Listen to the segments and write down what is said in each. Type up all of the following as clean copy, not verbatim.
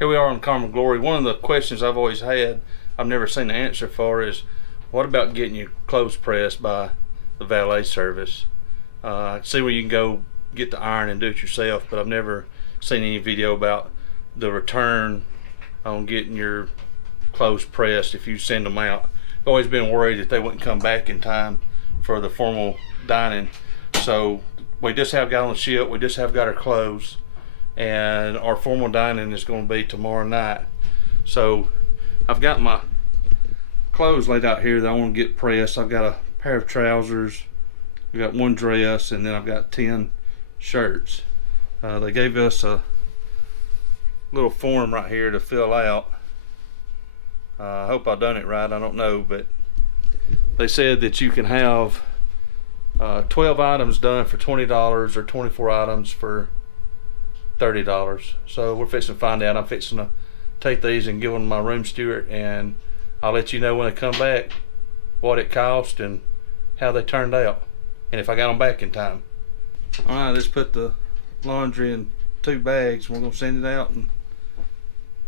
Here we are on Carnival Glory. One of the questions I've always had, I've never seen the answer for, is what about getting your clothes pressed by the valet service? I see where you can go get the iron and do it yourself, but I've never seen any video about the return on getting your clothes pressed if you send them out. I've always been worried that they wouldn't come back in time for the formal dining. So we just have got on the ship, we just have got our clothes, and our formal dining is going to be tomorrow night. So I've got my clothes laid out here that I want to get pressed. I've got a pair of trousers, I've got one dress, and then I've got 10 shirts. They gave us a little form right here to fill out. I hope I done it right, I don't know, but they said that you can have 12 items done for $20 or 24 items for $30. So we're fixing to find out. I'm fixing to take these and give them to my room steward, and I'll let you know when they come back what it cost and how they turned out, and if I got them back in time. All right, let's put the laundry in 2 bags. We're gonna send it out and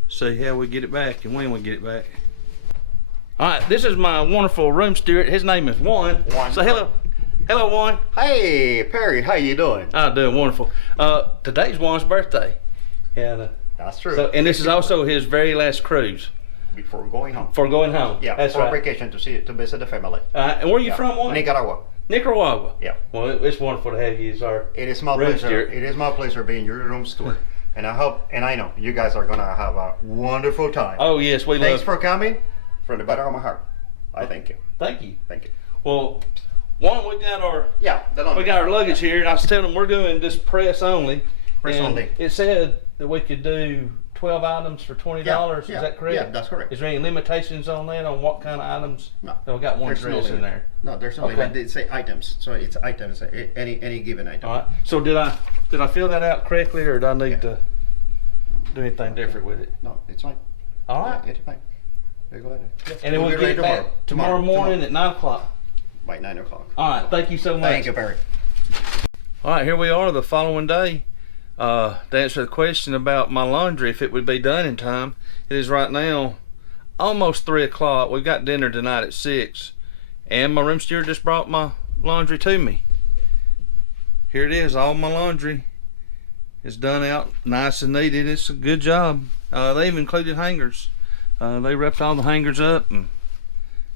see how we get it back and when we get it back. All right, this is my wonderful room steward. His name is Juan. Juan. So hello Juan. Hey Perry, how you doing? I'm doing wonderful. Today's Juan's birthday, and that's true. So, and this is also his very last cruise before going home. For going home. Yeah, that's for right. vacation to visit the family. And where are you from, Juan? Nicaragua. Nicaragua. Yeah. Well, it's wonderful to have you as our It is my room pleasure. steward. It is my pleasure being your room steward, and I hope and I know you guys are gonna have a wonderful time. Oh yes, we Thanks love. for coming. From the bottom of my heart, I thank you. Thank you. Thank you. Well, Juan, we got our luggage here, and I was telling them we're doing just press only. Press and only. It said that we could do 12 items for $20. Yeah, Is that correct? Yeah, that's correct. Is there any limitations on that, on what kind of items? No. We got one There's dress no in there. No, there's no Okay. limit. They say items, so it's items. Any given item. All right. So did I fill that out correctly, or do I need to do anything different with it? No, it's fine. All right. It's fine. There you go. And then we'll get it back tomorrow morning at 9 o'clock. By 9 o'clock. All right. Thank you so much. Thank you, Perry. All right. Here we are the following day. To answer the question about my laundry, if it would be done in time, it is right now almost 3 o'clock. We've got dinner tonight at 6, and my room steward just brought my laundry to me. Here it is. All my laundry is done out nice and neat, and it's a good job. They even included hangers. They wrapped all the hangers up and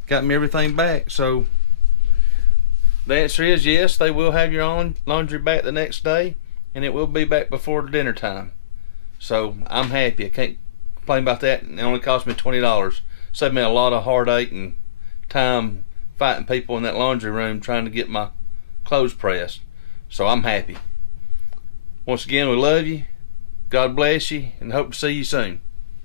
got me everything back. So the answer is yes, they will have your own laundry back the next day, and it will be back before dinner time. So I'm happy. I can't complain about that. It only cost me $20. Saved me a lot of heartache and time fighting people in that laundry room trying to get my clothes pressed. So I'm happy. Once again, we love you. God bless you, and hope to see you soon.